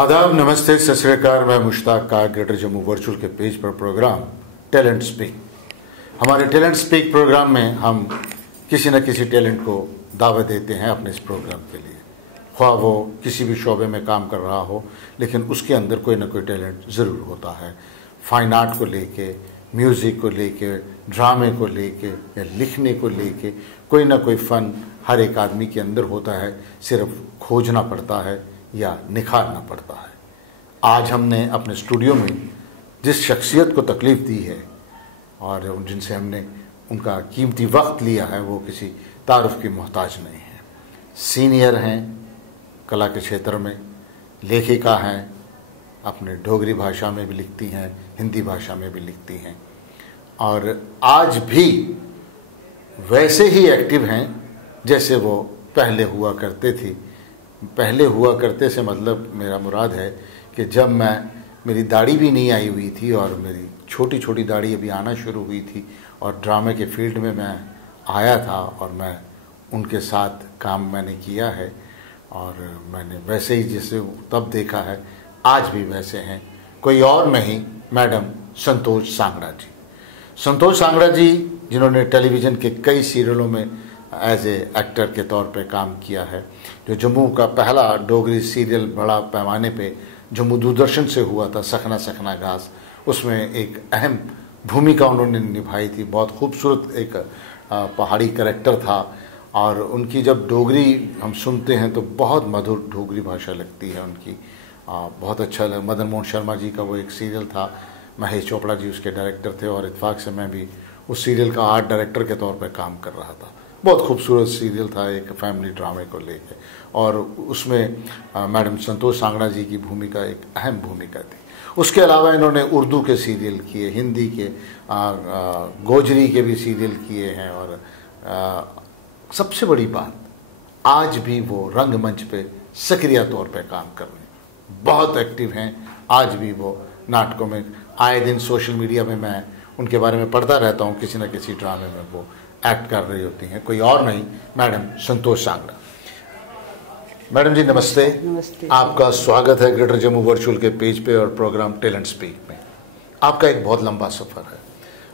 आदाब, नमस्ते, सत श्री अकाल। मैं मुश्ताक का ग्रेटर जम्मू वर्चुअल के पेज पर प्रोग्राम टैलेंट स्पीक। हमारे टैलेंट स्पीक प्रोग्राम में हम किसी न किसी टैलेंट को दावत देते हैं अपने इस प्रोग्राम के लिए। ख्वाह वो किसी भी शोबे में काम कर रहा हो, लेकिन उसके अंदर कोई ना कोई टैलेंट ज़रूर होता है। फाइन आर्ट को लेके, म्यूज़िक को लेके, ड्रामे को लेके या लिखने को लेके कोई ना कोई फ़न हर एक आदमी के अंदर होता है, सिर्फ खोजना पड़ता है या निखारना पड़ता है। आज हमने अपने स्टूडियो में जिस शख्सियत को तकलीफ़ दी है और जिनसे हमने उनका कीमती वक्त लिया है, वो किसी तारुफ की मोहताज नहीं है। सीनियर हैं कला के क्षेत्र में, लेखिका हैं, अपने डोगरी भाषा में भी लिखती हैं, हिंदी भाषा में भी लिखती हैं और आज भी वैसे ही एक्टिव हैं जैसे वो पहले हुआ करते थी। पहले हुआ करते से मतलब मेरा मुराद है कि जब मेरी दाढ़ी भी नहीं आई हुई थी और मेरी छोटी छोटी दाढ़ी अभी आना शुरू हुई थी और ड्रामे के फील्ड में मैं आया था और मैं उनके साथ काम मैंने किया है और मैंने वैसे ही जैसे तब देखा है आज भी वैसे हैं। कोई और नहीं, मैडम संतोष सांगड़ा जी। संतोष सांगड़ा जी जिन्होंने टेलीविज़न के कई सीरियलों में एज ए एक्टर के तौर पे काम किया है। जो जम्मू का पहला डोगरी सीरियल बड़ा पैमाने पे जम्मू दूरदर्शन से हुआ था, सखना सखना घास, उसमें एक अहम भूमिका उन्होंने निभाई थी। बहुत खूबसूरत एक पहाड़ी कैरेक्टर था और उनकी जब डोगरी हम सुनते हैं तो बहुत मधुर डोगरी भाषा लगती है उनकी। बहुत अच्छा लगा। मदन मोहन शर्मा जी का वो एक सीरियल था, महेश चोपड़ा जी उसके डायरेक्टर थे और इत्फाक से मैं भी उस सीरियल का आर्ट डायरेक्टर के तौर पर काम कर रहा था। बहुत खूबसूरत सीरियल था, एक फैमिली ड्रामे को लेके, और उसमें मैडम संतोष सांगड़ा जी की भूमिका एक अहम भूमिका थी। उसके अलावा इन्होंने उर्दू के सीरियल किए, हिंदी के, गोजरी के भी सीरियल किए हैं और सबसे बड़ी बात, आज भी वो रंगमंच पे सक्रिय तौर पे काम कर रहे हैं, बहुत एक्टिव हैं। आज भी वो नाटकों में आए दिन सोशल मीडिया में मैं उनके बारे में पढ़ता रहता हूँ, किसी न किसी ड्रामे में वो एक्ट कर रही होती हैं। कोई और नहीं, मैडम संतोष सांगड़ा। मैडम जी नमस्ते। नमस्ते। आपका स्वागत है ग्रेटर जम्मू वर्चुअल के पेज पे और प्रोग्राम टैलेंट स्पीक में। आपका एक बहुत लंबा सफ़र है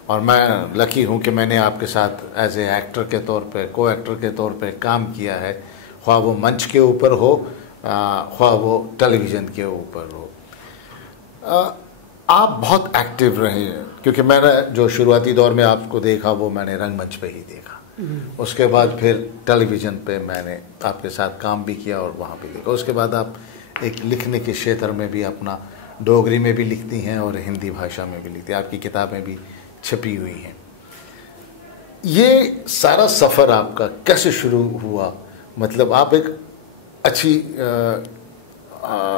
और मैं लकी हूँ कि मैंने आपके साथ एज ए एक्टर के तौर पे, को एक्टर के तौर पे काम किया है, ख्वाह वो मंच के ऊपर हो, ख्वाह वो टेलीविज़न के ऊपर हो। आप बहुत एक्टिव रहे हैं, क्योंकि मैंने जो शुरुआती दौर में आपको देखा वो मैंने रंगमंच पे ही देखा। उसके बाद फिर टेलीविज़न पे मैंने आपके साथ काम भी किया और वहाँ भी देखा। उसके बाद आप एक लिखने के क्षेत्र में भी अपना डोगरी में भी लिखती हैं और हिंदी भाषा में भी लिखती हैं, आपकी किताबें भी छपी हुई हैं। ये सारा सफ़र आपका कैसे शुरू हुआ? मतलब आप एक अच्छी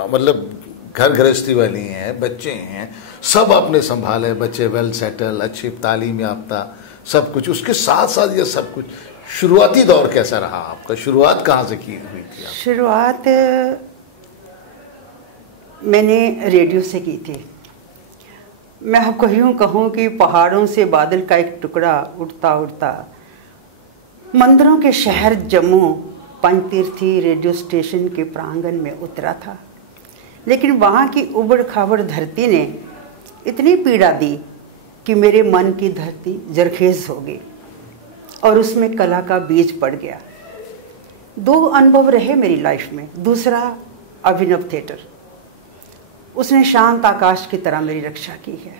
मतलब घर गृहस्थी वाली हैं, बच्चे हैं, सब आपने संभाले, बच्चे वेल सेटल, अच्छी तालीम याफ्ता, सब कुछ। उसके साथ साथ ये सब कुछ, शुरुआती दौर कैसा रहा आपका? शुरुआत कहाँ से की हुई थी? शुरुआत मैंने रेडियो से की थी। मैं आपको यूँ कहूँ कि पहाड़ों से बादल का एक टुकड़ा उड़ता उड़ता मंदिरों के शहर जम्मू पंचतीर्थी रेडियो स्टेशन के प्रांगण में उतरा था। लेकिन वहाँ की उबड़ खाबड़ धरती ने इतनी पीड़ा दी कि मेरे मन की धरती जरखेज हो गई और उसमें कला का बीज पड़ गया। दो अनुभव रहे मेरी लाइफ में। दूसरा अभिनव थिएटर, उसने शांत आकाश की तरह मेरी रक्षा की है।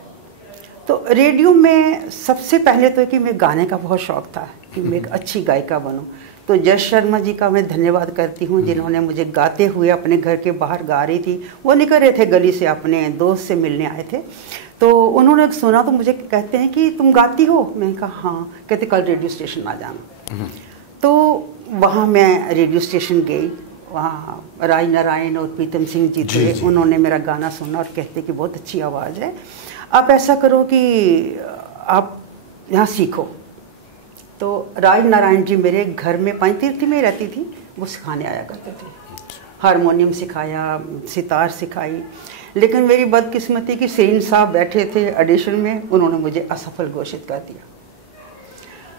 तो रेडियो में सबसे पहले तो कि मैं गाने का बहुत शौक़ था कि मैं एक अच्छी गायिका बनूं। तो जश शर्मा जी का मैं धन्यवाद करती हूँ, जिन्होंने मुझे गाते हुए अपने घर के बाहर गा रही थी, वो निकल रहे थे गली से, अपने दोस्त से मिलने आए थे, तो उन्होंने सुना तो मुझे कहते हैं कि तुम गाती हो? मैंने कहा हाँ। कहते कल रेडियो स्टेशन आ जाना। तो वहाँ मैं रेडियो स्टेशन गई, वहाँ राय नारायण और प्रीतम सिंह जी थे। उन्होंने मेरा गाना सुना और कहते कि बहुत अच्छी आवाज़ है, आप ऐसा करो कि आप यहाँ सीखो। तो राय नारायण जी मेरे घर में पंचतीर्थी में रहती थी, वो सिखाने आया करते थे। हारमोनियम सिखाया, सितार सिखाई। लेकिन मेरी बदकिस्मती कि सेन साहब बैठे थे ऑडिशन में, उन्होंने मुझे असफल घोषित कर दिया।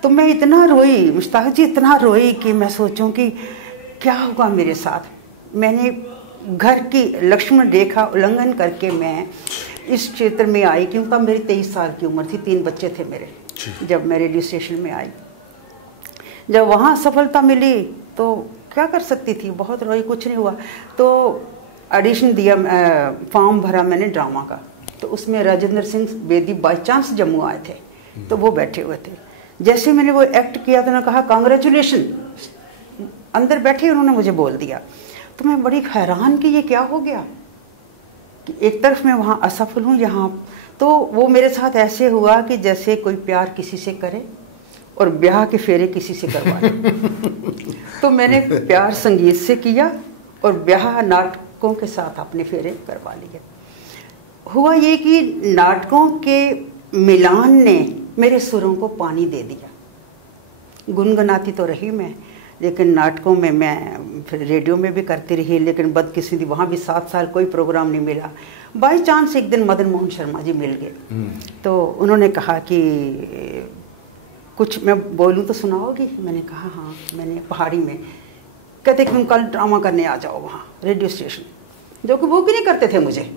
तो मैं इतना रोई मुश्ताक जी, इतना रोई कि मैं सोचूं कि क्या होगा मेरे साथ। मैंने घर की लक्ष्मण रेखा उल्लंघन करके मैं इस क्षेत्र में आई, क्योंकि तब मेरी 23 साल की उम्र थी, 3 बच्चे थे मेरे जब मैं रेडियो स्टेशन में आई। जब वहाँ सफलता मिली तो क्या कर सकती थी, बहुत रोई, कुछ नहीं हुआ। तो ऑडिशन दिया, फॉर्म भरा मैंने ड्रामा का, तो उसमें राजेंद्र सिंह बेदी बाई चांस जम्मू आए थे, तो वो बैठे हुए थे। जैसे मैंने वो एक्ट किया तो उन्होंने कहा कांग्रेचुलेशन, अंदर बैठे उन्होंने मुझे बोल दिया। तो मैं बड़ी हैरान कि ये क्या हो गया कि एक तरफ मैं वहाँ असफल हूँ, यहाँ तो वो मेरे साथ ऐसे हुआ कि जैसे कोई प्यार किसी से करे और ब्याह के फेरे किसी से करवा ले। तो मैंने प्यार संगीत से किया और ब्याह नाटकों के साथ अपने फेरे करवा लिए। हुआ ये कि नाटकों के मिलान ने मेरे सुरों को पानी दे दिया। गुनगुनाती तो रही मैं, लेकिन नाटकों में मैं फिर रेडियो में भी करती रही, लेकिन बदकिस्मती वहाँ भी 7 साल कोई प्रोग्राम नहीं मिला। बाई चांस एक दिन मदन मोहन शर्मा जी मिल गए, तो उन्होंने कहा कि कुछ मैं बोलूँ तो सुनाओगी? मैंने कहा हाँ। मैंने पहाड़ी में, कहते कि तुम कल ड्रामा करने आ जाओ वहाँ रेडियो स्टेशन, जो कि वो भी नहीं करते थे मुझे।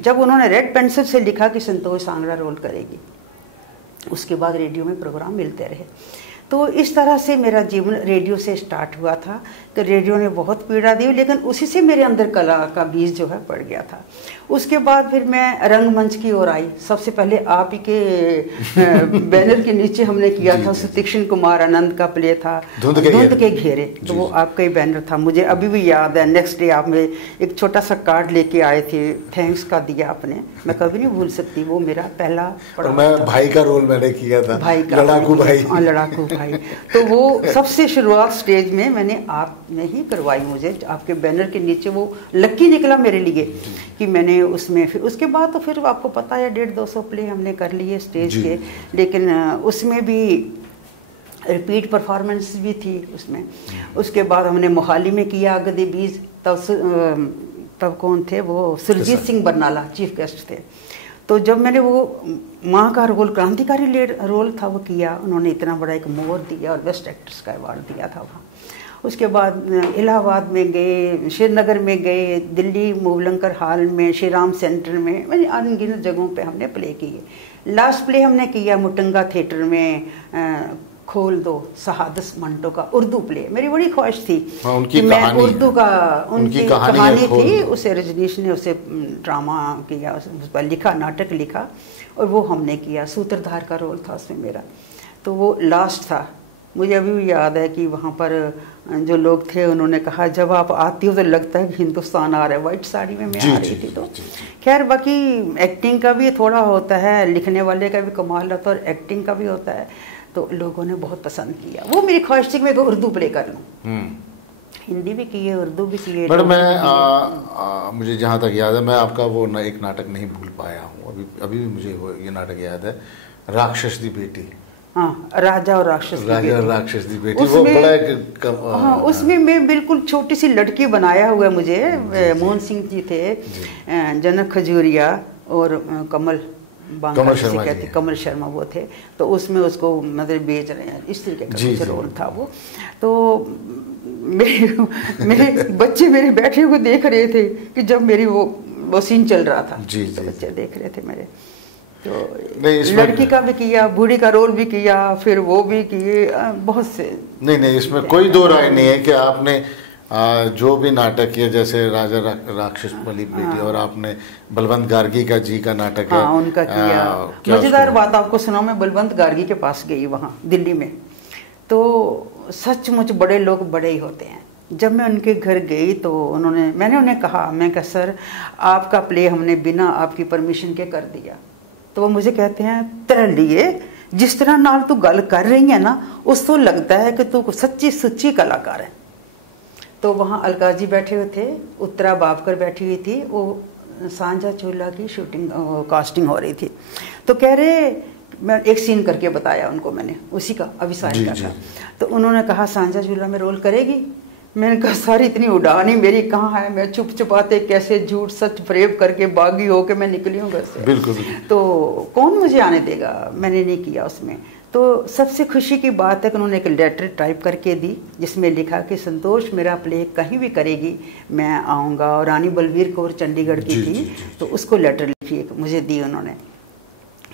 जब उन्होंने रेड पेंसिल से लिखा कि संतोष सांगरा रोल करेगी, उसके बाद रेडियो में प्रोग्राम मिलते रहे। तो इस तरह से मेरा जीवन रेडियो से स्टार्ट हुआ था कि रेडियो ने बहुत पीड़ा दी, लेकिन उसी से मेरे अंदर कला का बीज जो है पड़ गया था। उसके बाद फिर मैं रंगमंच की ओर आई। सबसे पहले आप ही के बैनर के नीचे हमने किया था, सुतीक्षण कुमार आनंद का प्ले था धुंध के घेरे, तो वो आपका ही बैनर था। मुझे अभी भी याद है, नेक्स्ट डे आप में एक छोटा सा कार्ड लेके आए थे, थैंक्स का दिया आपने, मैं कभी नहीं भूल सकती। वो मेरा पहला मैं भाई का रोल मैंने किया था, भाई का, लड़ाकू भाई। लड़ाकू भाई। तो वो सबसे शुरुआत स्टेज में मैंने आपने ही करवाई मुझे, आपके बैनर के नीचे। वो लकी निकला मेरे लिए कि मैंने उसमें, फिर उसके बाद तो फिर आपको पता है 150-200 प्ले हमने कर लिए स्टेज के, लेकिन उसमें भी रिपीट परफॉर्मेंस भी थी उसमें। उसके बाद हमने मोहाली में किया गदे बीज, तब कौन थे वो, सुरजीत सिंह बरनाला चीफ गेस्ट थे। तो जब मैंने वो माँ का रोल, क्रांतिकारी रोल था, वो किया, उन्होंने इतना बड़ा एक मोर दिया और बेस्ट एक्ट्रेस का अवार्ड दिया था वहाँ। उसके बाद इलाहाबाद में गए, श्रीनगर में गए, दिल्ली मूवलंकर हॉल में, श्री राम सेंटर में, मैंने अनगिनत जगहों पे हमने प्ले किए। लास्ट प्ले हमने किया मुटंगा थिएटर में, खोल दो शहादत मंटो का उर्दू प्ले। मेरी बड़ी ख्वाहिश थी कि मैं उर्दू का, उनकी कहानी थी, उसे रजनीश ने उसे ड्रामा किया, उस पर लिखा, नाटक लिखा और वो हमने किया। सूत्रधार का रोल था उसमें मेरा, तो वो लास्ट था। मुझे अभी भी याद है कि वहाँ पर जो लोग थे उन्होंने कहा जब आप आती हो तो लगता है कि हिंदुस्तान आ रहा है। वाइट साड़ी में मैं आ रही थी। तो खैर बाकी एक्टिंग का भी थोड़ा होता है, लिखने वाले का भी कमाल रहता है और एक्टिंग का भी होता है, तो लोगों ने बहुत पसंद किया। वो मेरी ख्वाहिश थी कि मैं उर्दू प्ले कर लूँ। हिंदी भी किए, उर्दू भी किए। मैडम मैं मुझे जहाँ तक याद है, मैं आपका वो एक नाटक नहीं भूल पाया हूँ, अभी भी मुझे ये नाटक याद है, राक्षस दी बेटी। हाँ, राजा और राक्षस दी बेटी। वो बड़ा हाँ, उसमें मैं बिल्कुल छोटी सी लड़की बनाया हुआ मुझे। मोहन सिंह जी थे, जनक खजूरिया और कमल शर्मा वो थे। तो उसमें उसको मतलब बेच रहे हैं, इस तरीके का रोल था वो। तो मेरे बच्चे मेरे बैठे हुए देख रहे थे कि जब मेरी वो सीन चल रहा था, तो बच्चे देख रहे थे मेरे। तो लड़की का भी किया, बूढ़ी का रोल भी किया, फिर वो भी किए, बहुत से। नहीं, इसमें कोई दो राय नहीं है कि आपने जो भी नाटक किया, जैसे राजा राक्षस वाली बेटी, और आपने बलवंत गार्गी का जी का नाटक है, उनका किया। मजेदार बात आपको सुनाऊं, मैं बलवंत गार्गी के पास गई वहाँ दिल्ली में, तो सचमुच बड़े लोग बड़े ही होते हैं। जब मैं उनके घर गई तो मैंने उन्हें कहा, मैं कहा सर आपका प्ले हमने बिना आपकी परमिशन के कर दिया। तो वो मुझे कहते हैं तेरे लिए जिस तरह नाल तू गल कर रही है ना, उस तो लगता है कि तू सच्ची सुच्ची कलाकार है। तो वहाँ अलका जी बैठे हुए थे, उत्तरा बाबकर बैठी हुई थी, वो सांझा चूल्हा की शूटिंग कास्टिंग हो रही थी। तो कह रहे, मैं एक सीन करके बताया उनको, मैंने उसी का अभिसारी का था। तो उन्होंने कहा सांझा चूल्हा में रोल करेगी? मैंने कहा सारी इतनी उड़ानी मेरी कहाँ है, मैं छुप छुपाते कैसे झूठ सच फरेब करके बागी होके मैं निकली हूँ घर से। बिल्कुल। तो कौन मुझे आने देगा, मैंने नहीं किया उसमें। तो सबसे खुशी की बात है कि उन्होंने एक लेटर टाइप करके दी जिसमें लिखा कि संतोष मेरा प्ले कहीं भी करेगी मैं आऊँगा, और रानी बलवीर कौर चंडीगढ़ की थी तो उसको लेटर लिखी मुझे दी उन्होंने।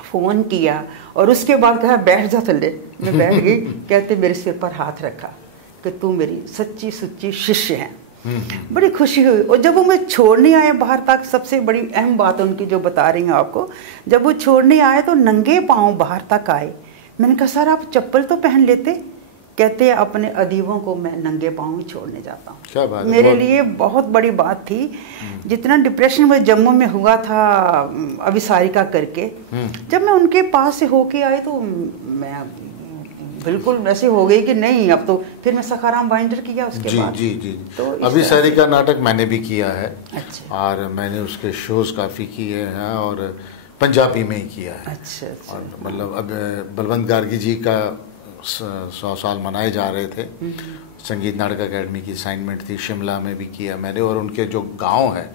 फ़ोन किया और उसके बाद कहा बैठ जा थल्ले, मैं बैठ गई। कहते मेरे सिर पर हाथ रखा कि तू मेरी सच्ची सुच्ची शिष्य है। बड़ी खुशी हुई। और जब वो मैं छोड़ने आए बाहर तक, सबसे बड़ी अहम बात उनकी जो बता रही हूँ आपको, जब वो छोड़ने आए तो नंगे पाँव बाहर तक आए। मैंने कहा सर आप चप्पल तो पहन लेते। कहते अपने अदीबों को मैं नंगे पाँव ही छोड़ने जाता हूँ। क्या बात, मेरे लिए बहुत बड़ी बात थी। जितना डिप्रेशन में जम्मू में हुआ था अभिसारिका करके, जब मैं उनके पास से होके आई तो मैं बिल्कुल वैसे हो गई कि नहीं अब तो। फिर मैं सखाराम बाइंडर किया उसके बाद। जी जी। तो अभिसारिका नाटक मैंने भी किया है। अच्छा। और मैंने उसके शोज काफ़ी किए हैं और पंजाबी में ही किया है। अच्छा, अच्छा। और मतलब अब बलवंत गार्गी जी का 100 साल मनाए जा रहे थे, संगीत नाटक अकेडमी की असाइनमेंट थी, शिमला में भी किया मैंने। और उनके जो गांव है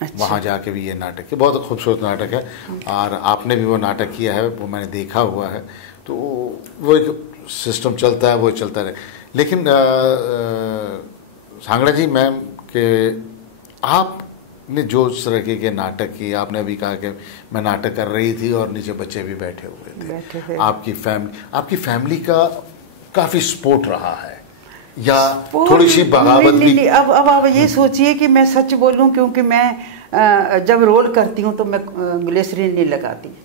अच्छा। वहाँ जाके भी ये नाटक किया। बहुत खूबसूरत नाटक है और आपने भी वो नाटक किया है, वो मैंने देखा हुआ है। तो वो एक सिस्टम चलता है, वो चलता रहे। लेकिन सांगड़ा जी मैम के आपने जो इस तरह के नाटक किए, आपने अभी कहा कि मैं नाटक कर रही थी और नीचे बच्चे भी बैठे हुए थे। आपकी फैमिली का काफ़ी सपोर्ट रहा है या थोड़ी सी बगावत भी? अब आप ये सोचिए कि मैं सच बोलूं, क्योंकि मैं जब रोल करती हूँ तो मैं ग्लिसरीन नहीं लगाती,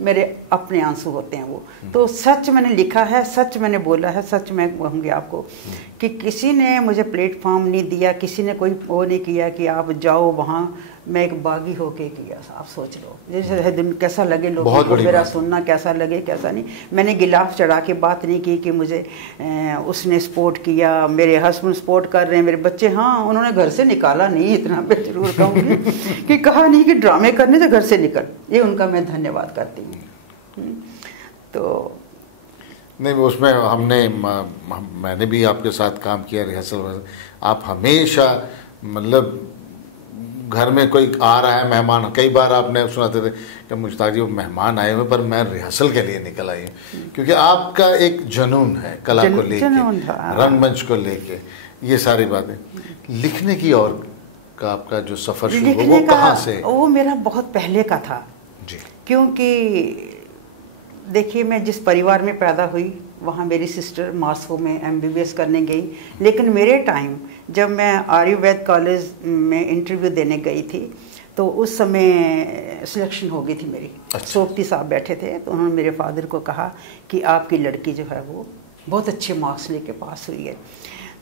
मेरे अपने आंसू होते हैं वो। तो सच मैंने लिखा है, सच मैंने बोला है, सच मैं कहूँगी आपको कि किसी ने मुझे प्लेटफॉर्म नहीं दिया, किसी ने कोई वो नहीं किया कि आप जाओ वहाँ। मैं एक बागी होके किया। आप सोच लो जैसे दिन कैसा लगे लोगों को, मेरा सुनना कैसा लगे कैसा नहीं। मैंने गिलाफ चढ़ा के बात नहीं की कि मुझे उसने सपोर्ट किया, मेरे हस्बैंड सपोर्ट कर रहे हैं, मेरे बच्चे। हाँ, उन्होंने घर से निकाला नहीं, इतना मैं जरूर कहूँगी कि कहा नहीं कि ड्रामे करने से घर से निकल। ये उनका मैं धन्यवाद करती हूँ। तो नहीं, उसमें मैंने भी आपके साथ काम किया रिहर्सल। आप हमेशा मतलब घर में कोई आ रहा है मेहमान, कई बार आपने सुनाते थे कि मुश्ताक जी वो मेहमान आए हुए पर मैं रिहर्सल के लिए निकल आई हूँ, क्योंकि आपका एक जुनून है कला को लेके, रंगमंच को लेके, ये सारी बातें। लिखने की और का आपका जो सफ़र शुरू हुआ वो कहाँ से? वो मेरा बहुत पहले का था जी। क्योंकि देखिए मैं जिस परिवार में पैदा हुई वहाँ मेरी सिस्टर मॉस्को में MBBS करने गई। लेकिन मेरे टाइम जब मैं आयुर्वेद कॉलेज में इंटरव्यू देने गई थी तो उस समय सिलेक्शन हो गई थी मेरी। अच्छा। सोपती साहब बैठे थे तो उन्होंने मेरे फादर को कहा कि आपकी लड़की जो है वो बहुत अच्छे मार्क्स लेके पास हुई है।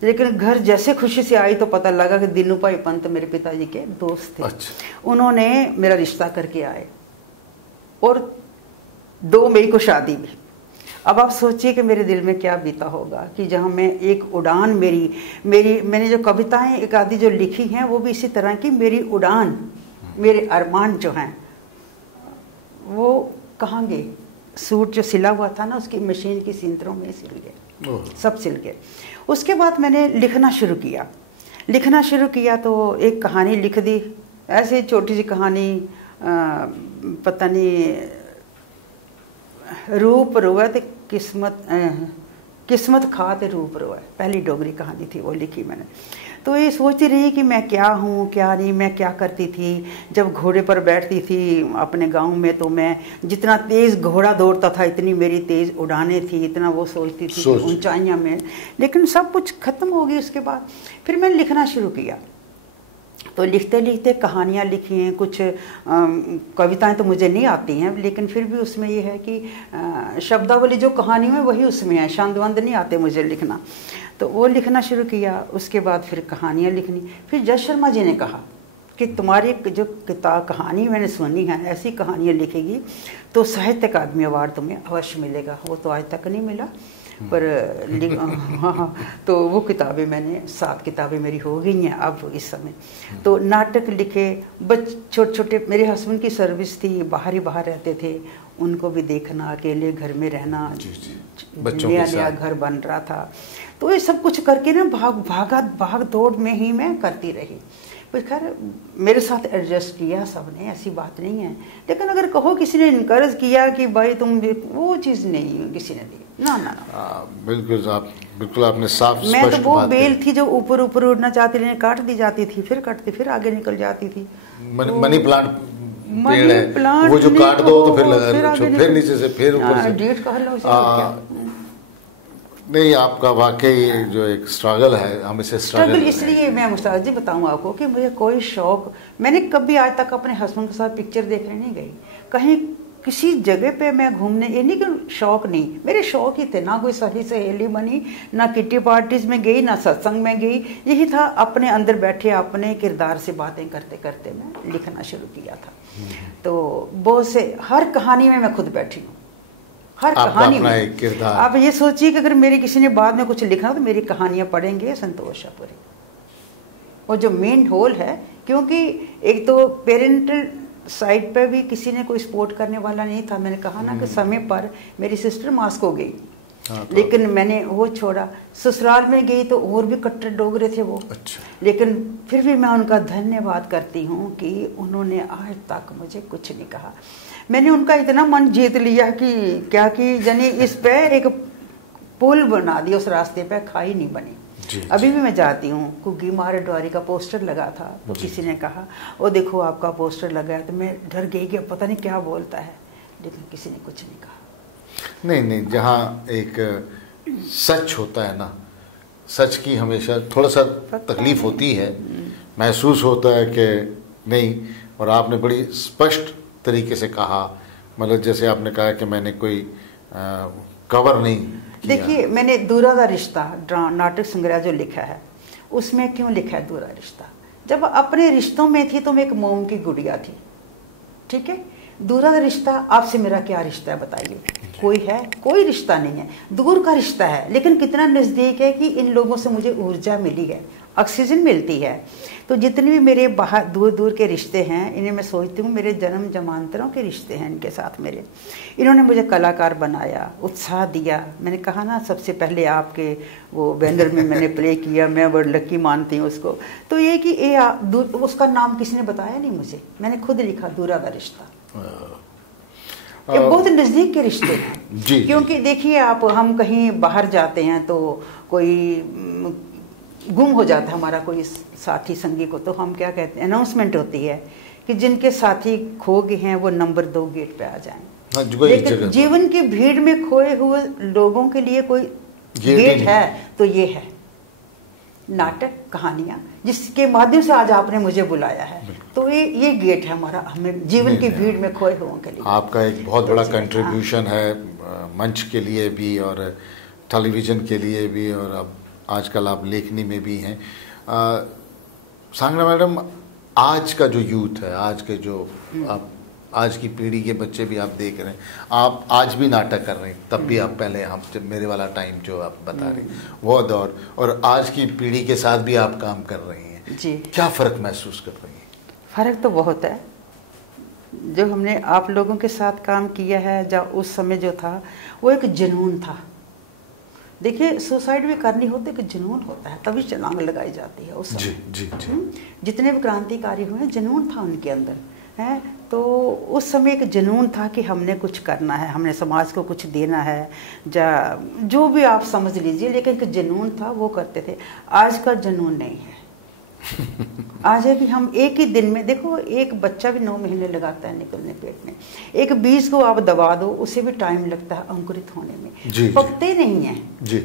लेकिन घर जैसे खुशी से आई तो पता लगा कि दिनू भाई पंत मेरे पिताजी के दोस्त थे। अच्छा। उन्होंने मेरा रिश्ता करके आए और 2 मई को शादी भी। अब आप सोचिए कि मेरे दिल में क्या बीता होगा कि जहाँ मैं एक उड़ान मैंने जो कविताएं एक आदि जो लिखी हैं वो भी इसी तरह की मेरी उड़ान, मेरे अरमान जो हैं वो कहाँ गए। सूट जो सिला हुआ था ना उसकी मशीन की सिंतरों में सिल गए, सब सिल गए। उसके बाद मैंने लिखना शुरू किया तो एक कहानी लिख दी, ऐसे छोटी सी कहानी, पता नहीं, रूप रोए ते किस्मत खा ते रूप रोए, पहली डोगरी कहानी थी वो लिखी मैंने। तो ये सोचती रही कि मैं क्या हूँ क्या नहीं, मैं क्या करती थी। जब घोड़े पर बैठती थी अपने गांव में तो मैं जितना तेज़ घोड़ा दौड़ता था इतनी मेरी तेज़ उड़ाने थी, इतना वो सोचती थी ऊंचाइयाँ में। लेकिन सब कुछ ख़त्म हो गई उसके बाद। फिर मैंने लिखना शुरू किया तो लिखते लिखते कहानियाँ लिखी हैं, कुछ कविताएं तो मुझे नहीं आती हैं लेकिन फिर भी उसमें ये है कि शब्दावली जो कहानी में वही उसमें है, छंद-वंद नहीं आते मुझे लिखना। तो वो लिखना शुरू किया। उसके बाद फिर कहानियाँ लिखनी। फिर जस शर्मा जी ने कहा कि तुम्हारी जो कहानी मैंने सुनी है ऐसी कहानियाँ लिखेगी तो साहित्य अकादमी अवार्ड तुम्हें अवश्य मिलेगा। वो तो आज तक नहीं मिला पर हाँ, तो वो किताबें मैंने 7 किताबें मेरी हो गई हैं अब इस समय। तो नाटक लिखे, छोटे छोटे, मेरे हस्बैंड की सर्विस थी, बाहर ही बाहर रहते थे, उनको भी देखना, अकेले घर में रहना, नया घर बन रहा था। तो ये सब कुछ करके ना भाग दौड़ में ही मैं करती रही। पर खैर मेरे साथ एडजस्ट किया सबने, ऐसी बात नहीं है। लेकिन अगर कहो किसी ने इनकरेज किया कि भाई तुम, वो चीज़ नहीं किसी ने दी। ना ना बिल्कुल आपने साफ मैं तो वो बेल कही। थी जो ऊपर ऊपर उड़ना चाहती थी, काट दी जाती थी, फिर कटती फिर आगे निकल जाती थी। मनी प्लांट पेड़ है वो जो काट दो तो फिर लगा, फिर नीचे से फिर ऊपर से डेट कह लो। नहीं, आपका वाकई जो एक स्ट्रगल है, हम इसे स्ट्रगल इसलिए मैं मुस्ताद जी बताऊं आपको कि मुझे कोई शौक, मैंने कभी आज तक अपने हस्बैंड के साथ पिक्चर देखने नहीं गई, कहीं किसी जगह पे मैं घूमने, ये नहीं कि शौक नहीं, मेरे शौक ही थे, ना कोई सही सहेली बनी, ना किटी पार्टीज में गई, ना सत्संग में गई, यही था अपने अंदर बैठे अपने किरदार से बातें करते करते मैं लिखना शुरू किया था। तो बहुत से, हर कहानी में मैं खुद बैठी हूँ, हर कहानी में किरदार। आप ये सोचिए कि अगर मेरे किसी ने बाद में कुछ लिखा तो मेरी कहानियां पढ़ेंगे संतोष पूरी, और जो मेन होल है, क्योंकि एक तो पेरेंटल साइड पे भी किसी ने कोई सपोर्ट करने वाला नहीं था। मैंने कहा ना कि समय पर मेरी सिस्टर मास्को गई, लेकिन मैंने वो छोड़ा, ससुराल में गई तो और भी कट्टर डोगरे थे वो। अच्छा। लेकिन फिर भी मैं उनका धन्यवाद करती हूँ कि उन्होंने आज तक मुझे कुछ नहीं कहा। मैंने उनका इतना मन जीत लिया कि क्या कि जानी इस पे एक पुल बना दिया, उस रास्ते पे खाई नहीं बनी। अभी भी मैं जाती हूँ, कुग्गी मारे डोरी का पोस्टर लगा था, तो किसी ने कहा वो देखो आपका पोस्टर लगा है, तो मैं डर गई कि पता नहीं क्या बोलता है, लेकिन किसी ने कुछ नहीं कहा। नहीं, जहाँ एक सच होता है ना, सच की हमेशा थोड़ा सा तकलीफ होती है, महसूस होता है कि नहीं, और आपने बड़ी स्पष्ट तरीके से कहा, मतलब जैसे आपने कहा कि मैंने कोई कवर नहीं। देखिए, मैंने दूरा दा रिश्ता नाटक संग्रह जो लिखा है, उसमें क्यों लिखा है दूरा रिश्ता? जब अपने रिश्तों में थी तो मैं एक मोम की गुड़िया थी, ठीक है। दूरा दा रिश्ता, आपसे मेरा क्या रिश्ता है बताइए? कोई है? कोई रिश्ता नहीं है, दूर का रिश्ता है, लेकिन कितना नज़दीक है कि इन लोगों से मुझे ऊर्जा मिली है, ऑक्सीजन मिलती है। तो जितने भी मेरे बाहर दूर दूर के रिश्ते हैं, इन्हें मैं सोचती हूँ मेरे जन्म जमांतरों के रिश्ते हैं इनके साथ मेरे। इन्होंने मुझे कलाकार बनाया, उत्साह दिया। मैंने कहा ना, सबसे पहले आपके वो बैनर में मैंने प्ले किया, मैं बड़ लकी मानती हूँ उसको। तो ये कि उसका नाम किसी ने बताया नहीं मुझे, मैंने खुद लिखा दूरा का रिश्ता। ये बहुत नज़दीक के रिश्ते हैं, क्योंकि देखिए आप, हम कहीं बाहर जाते हैं तो कोई गुम हो जाता है हमारा कोई साथी संगी को, तो हम क्या कहते हैं, अनाउंसमेंट होती है कि जिनके साथी खो गए हैं वो नंबर 2 गेट पे आ जाएं। लेकिन जीवन की भीड़ में खोए हुए लोगों के लिए कोई गेट है तो ये है नाटक, कहानियां, जिसके माध्यम से आज आपने मुझे बुलाया है। तो ये गेट है हमारा, हमें जीवन की भीड़ में खोए हुओं के लिए। आपका एक बहुत बड़ा कंट्रीब्यूशन है मंच के लिए भी और टेलीविज़न के लिए भी, और अब आजकल आप लेखनी में भी हैं। सांगना मैडम, आज का जो यूथ है, आज के जो आप, आज की पीढ़ी के बच्चे भी आप देख रहे हैं, आप आज भी नाटक कर रहे हैं, तब भी आप पहले, हम जब मेरे वाला टाइम जो आप बता रहे हैं वो दौर, और आज की पीढ़ी के साथ भी आप काम कर रही हैं जी। क्या फ़र्क महसूस कर रही हैं? फ़र्क तो बहुत है। जो हमने आप लोगों के साथ काम किया है, जो उस समय जो था वो एक जुनून था। देखिए, सुसाइड भी करनी होती है कि जुनून होता है, तभी छलांग लगाई जाती है उस समय। जी। जितने भी क्रांतिकारी हुए, जुनून था उनके अंदर है। तो उस समय एक जुनून था कि हमने कुछ करना है, हमने समाज को कुछ देना है, जो भी आप समझ लीजिए, लेकिन एक जुनून था, वो करते थे। आज का जुनून नहीं है। आज है कि हम एक ही दिन में, देखो एक बच्चा भी 9 महीने लगाता है निकलने पेट में, एक बीज को आप दबा दो उसे भी टाइम लगता है अंकुरित होने में। पकते नहीं है जी,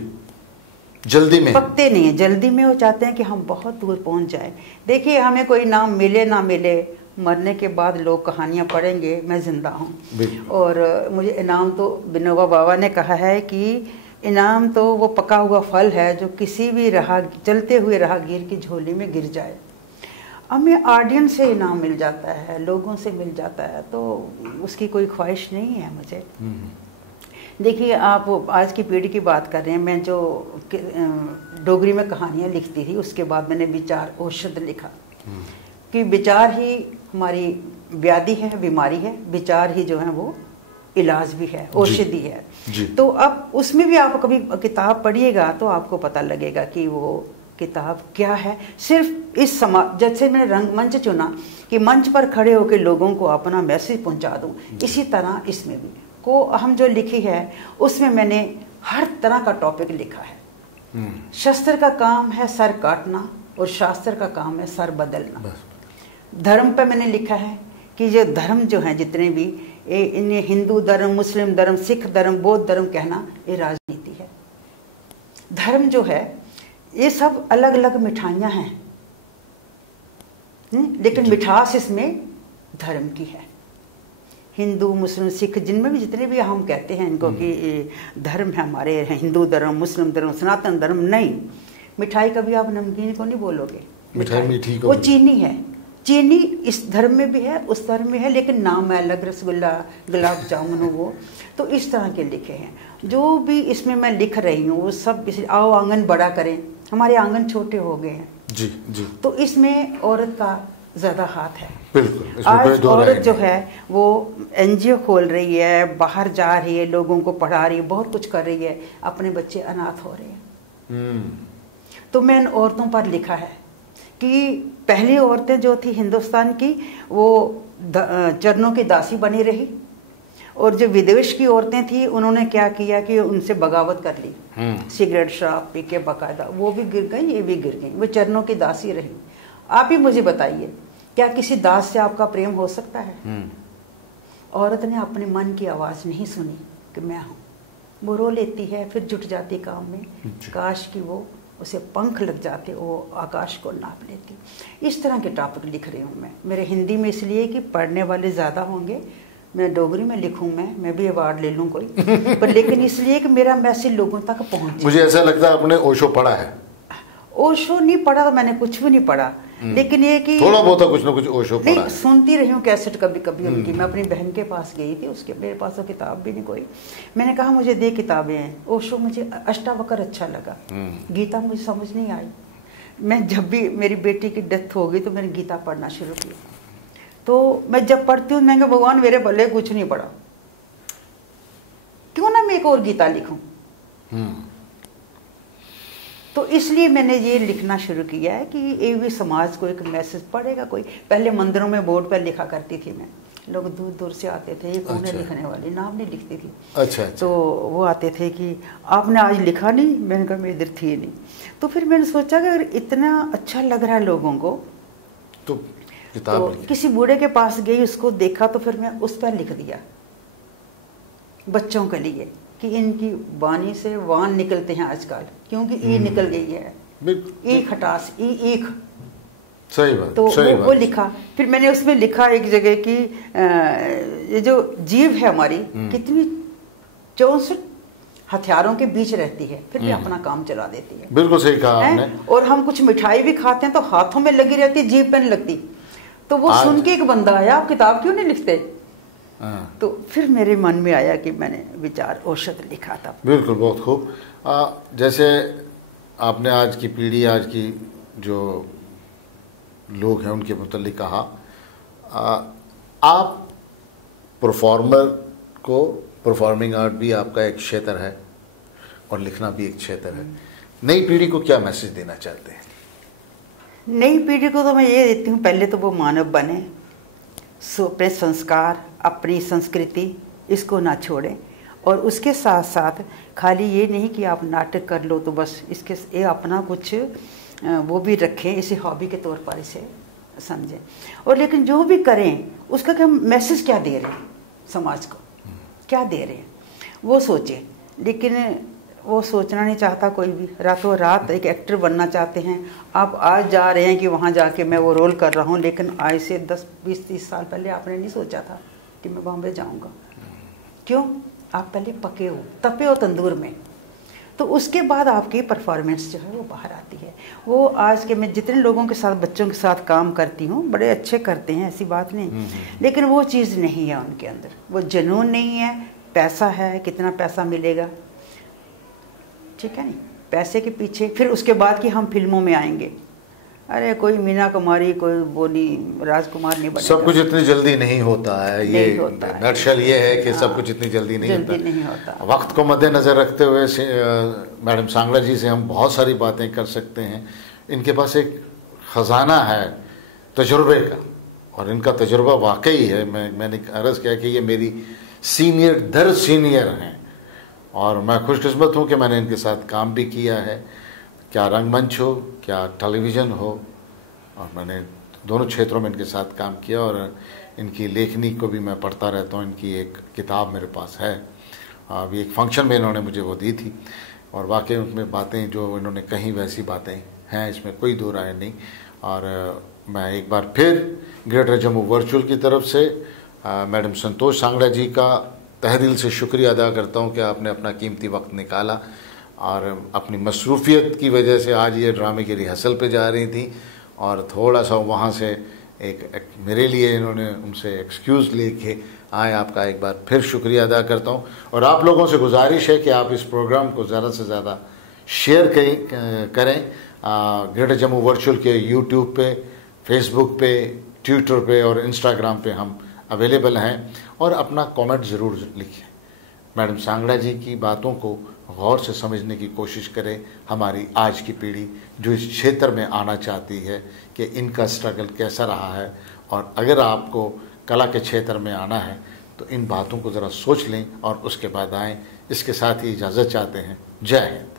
जल्दी में पकते नहीं है, जल्दी में वो चाहते हैं कि हम बहुत दूर पहुंच जाए। देखिए, हमें कोई नाम मिले ना मिले, मरने के बाद लोग कहानियां पढ़ेंगे मैं जिंदा हूँ। और मुझे इनाम तो विनोबा बाबा ने कहा है कि इनाम तो वो पका हुआ फल है जो किसी भी चलते हुए राहगीर की झोली में गिर जाए। हमें ऑडियंस से इनाम मिल जाता है, लोगों से मिल जाता है, तो उसकी कोई ख्वाहिश नहीं है मुझे। देखिए, आप आज की पीढ़ी की बात कर रहे हैं, मैं जो डोगरी में कहानियाँ लिखती थी, उसके बाद मैंने विचार औषध लिखा कि विचार ही हमारी व्याधि है, बीमारी है, विचार ही जो है वो इलाज भी है, औषधि है। तो अब उसमें भी आप कभी किताब पढ़िएगा तो आपको पता लगेगा कि वो किताब क्या है। सिर्फ इस समाज, जैसे मैंने रंगमंच चुना कि मंच पर खड़े होकर लोगों को अपना मैसेज पहुंचा दूं, इसी तरह इसमें भी को हम जो लिखी है उसमें मैंने हर तरह का टॉपिक लिखा है। शस्त्र का काम है सर काटना और शास्त्र का काम है सर बदलना। धर्म पे मैंने लिखा है कि जो धर्म जो है जितने भी इन्हें हिंदू धर्म, मुस्लिम धर्म, सिख धर्म, बौद्ध धर्म कहना ये राजनीति है। धर्म जो है ये सब अलग अलग मिठाइयाँ हैं, लेकिन मिठास इसमें धर्म की है। हिंदू, मुस्लिम, सिख जिनमें भी जितने भी हम कहते हैं इनको कि धर्म है हमारे, हिंदू धर्म, मुस्लिम धर्म, सनातन धर्म, नहीं। मिठाई कभी आप नमकीन को नहीं बोलोगे, मिठाई मीठी को, वो चीनी है। चीनी इस धर्म में भी है, उस धर्म में है, लेकिन नाम है अलग, रसगुल्ला, गुलाब जामुन, वो तो इस तरह के लिखे हैं। जो भी इसमें मैं लिख रही हूँ वो सब किसी आओ आंगन बड़ा करें, हमारे आंगन छोटे हो गए हैं जी जी, तो इसमें औरत का ज़्यादा हाथ है। बिल्कुल। आज औरत जो है वो एनजीओ खोल रही है, बाहर जा रही है, लोगों को पढ़ा रही है, बहुत कुछ कर रही है, अपने बच्चे अनाथ हो रहे हैं। तो मैं इन औरतों पर लिखा है कि पहली औरतें जो थी हिंदुस्तान की वो चरणों की दासी बनी रही, और जो विदेश की औरतें थी उन्होंने क्या किया कि उनसे बगावत कर ली, सिगरेट शराब पी के बाकायदा, वो भी गिर गई, ये भी गिर गई, वो चरणों की दासी रही। आप ही मुझे बताइए, क्या किसी दास से आपका प्रेम हो सकता है? औरत ने अपने मन की आवाज़ नहीं सुनी कि मैं हूँ, वो रो लेती है, फिर जुट जाती काम में। काश कि वो उसे पंख लग जाते, वो आकाश को नाप लेती। इस तरह के टॉपिक लिख रही हूँ मैं। मेरे हिंदी में इसलिए कि पढ़ने वाले ज़्यादा होंगे, मैं डोगरी में लिखूँ, मैं भी अवार्ड ले लूँ कोई पर लेकिन इसलिए कि मेरा मैसेज लोगों तक पहुँचे। मुझे ऐसा लगता है आपने ओशो पढ़ा है। ओशो नहीं पढ़ा तो मैंने कुछ भी नहीं पढ़ा, लेकिन ये कि थोड़ा बहुत कुछ ना कुछ ओशो पढ़ा है। सुनती रही हूँ कैसेट कभी कभी उनकी। मैं अपनी बहन के पास गई थी, उसके मेरे पास तो किताब भी नहीं कोई। मैंने कहा मुझे दे किताबें हैं। ओशो मुझे अष्टावक्र अच्छा लगा, गीता मुझे समझ नहीं आई। मैं जब भी मेरी बेटी की डेथ हो गई तो मैंने गीता पढ़ना शुरू किया। तो मैं जब पढ़ती हूँ मैं भगवान मेरे भले कुछ नहीं पढ़ा, क्यों ना मैं एक और गीता लिखूं। तो इसलिए मैंने ये लिखना शुरू किया है कि ये भी समाज को एक मैसेज पढ़ेगा कोई। पहले मंदिरों में बोर्ड पर लिखा करती थी मैं, लोग दूर दूर से आते थे, ये कौन है लिखने वाली, नाम नहीं लिखती थी। अच्छा। तो वो आते थे कि आपने आज लिखा नहीं, मैंने कहा मैं इधर थी नहीं। तो फिर मैंने सोचा कि अगर इतना अच्छा लग रहा है लोगों को तो किताब तो किसी बूढ़े के पास गई, उसको देखा तो फिर मैं उस पर लिख दिया बच्चों के लिए कि इनकी वाणी से वान निकलते हैं आजकल, क्योंकि ई निकल गई है, ई खटास, ई ईख। सही बात। तो सही वो लिखा। फिर मैंने उसमें लिखा एक जगह कि ये जो जीव है हमारी कितनी 64 हथियारों के बीच रहती है, फिर भी अपना काम चला देती है। बिल्कुल सही कहा आपने। और हम कुछ मिठाई भी खाते हैं तो हाथों में लगी रहती है, जीभ पे नहीं लगती। तो वो सुन के एक बंदा आया, आप किताब क्यों नहीं लिखते? तो फिर मेरे मन में आया कि मैंने विचार औषध लिखा था। बिल्कुल, बहुत खूब। जैसे आपने आज की पीढ़ी, आज की जो लोग हैं उनके मुतालिक कहा, आप परफॉर्मर को, परफॉर्मिंग आर्ट भी आपका एक क्षेत्र है और लिखना भी एक क्षेत्र है। नई पीढ़ी को क्या मैसेज देना चाहते हैं? नई पीढ़ी को तो मैं ये देती हूँ, पहले तो वो मानव बने, अपने संस्कार, अपनी संस्कृति इसको ना छोड़ें, और उसके साथ साथ खाली ये नहीं कि आप नाटक कर लो तो बस, इसके ये अपना कुछ वो भी रखें, इसे हॉबी के तौर पर इसे समझें। और लेकिन जो भी करें उसका कि हम मैसेज क्या दे रहे हैं, समाज को क्या दे रहे हैं वो सोचें। लेकिन वो सोचना नहीं चाहता कोई भी, रातों रात एक एक्टर बनना चाहते हैं। आप आज जा रहे हैं कि वहाँ जाके मैं वो रोल कर रहा हूँ, लेकिन आज से 10, 20, 30 साल पहले आपने नहीं सोचा था कि मैं बॉम्बे जाऊँगा। क्यों? आप पहले पके हो, तपे हो तंदूर में, तो उसके बाद आपकी परफॉर्मेंस जो है वो बाहर आती है। वो आज के मैं जितने लोगों के साथ, बच्चों के साथ काम करती हूँ, बड़े अच्छे करते हैं, ऐसी बात नहीं, लेकिन वो चीज़ नहीं है उनके अंदर, वो जुनून नहीं है। पैसा है, कितना पैसा मिलेगा, ठीक है नहीं, पैसे के पीछे। फिर उसके बाद कि हम फिल्मों में आएंगे, अरे कोई मीना कुमारी, कोई बोनी राजकुमार नहीं बनेगा। सब कुछ इतनी जल्दी नहीं होता है, ये नटशल ये है कि सब कुछ इतनी जल्दी नहीं होता। वक्त को मद्देनजर रखते हुए मैडम सांगला जी से हम बहुत सारी बातें कर सकते हैं। इनके पास एक ख़जाना है तजुर्बे का, और इनका तजुर्बा वाकई है। मैंने अर्ज़ किया कि ये मेरी सीनियर दर सीनियर हैं और मैं खुशकिस्मत हूँ कि मैंने इनके साथ काम भी किया है, क्या रंगमंच हो, क्या टेलीविज़न हो, और मैंने दोनों क्षेत्रों में इनके साथ काम किया और इनकी लेखनी को भी मैं पढ़ता रहता हूँ। इनकी एक किताब मेरे पास है, अभी एक फंक्शन में इन्होंने मुझे वो दी थी और वाकई उसमें बातें जो इन्होंने कहीं वैसी बातें हैं, इसमें कोई दो राय नहीं। और मैं एक बार फिर ग्रेटर जम्मू वर्चुअल की तरफ से मैडम संतोष सांगड़ा जी का तहे दिल से शुक्रिया अदा करता हूं कि आपने अपना कीमती वक्त निकाला और अपनी मसरूफियत की वजह से आज ये ड्रामे की रिहर्सल पे जा रही थी और थोड़ा सा वहाँ से एक मेरे लिए इन्होंने उनसे एक्सक्यूज़ लेके आए। आपका एक बार फिर शुक्रिया अदा करता हूँ और आप लोगों से गुजारिश है कि आप इस प्रोग्राम को ज़्यादा से ज़्यादा शेयर करें। ग्रेटर जम्मू वर्चुअल के यूट्यूब पे, फेसबुक पे, ट्विटर पे और इंस्टाग्राम पे हम अवेलेबल हैं और अपना कमेंट ज़रूर लिखें। मैडम सांगड़ा जी की बातों को गौर से समझने की कोशिश करें। हमारी आज की पीढ़ी जो इस क्षेत्र में आना चाहती है कि इनका स्ट्रगल कैसा रहा है, और अगर आपको कला के क्षेत्र में आना है तो इन बातों को ज़रा सोच लें और उसके बाद आएँ। इसके साथ ही इजाज़त चाहते हैं। जय हिंद।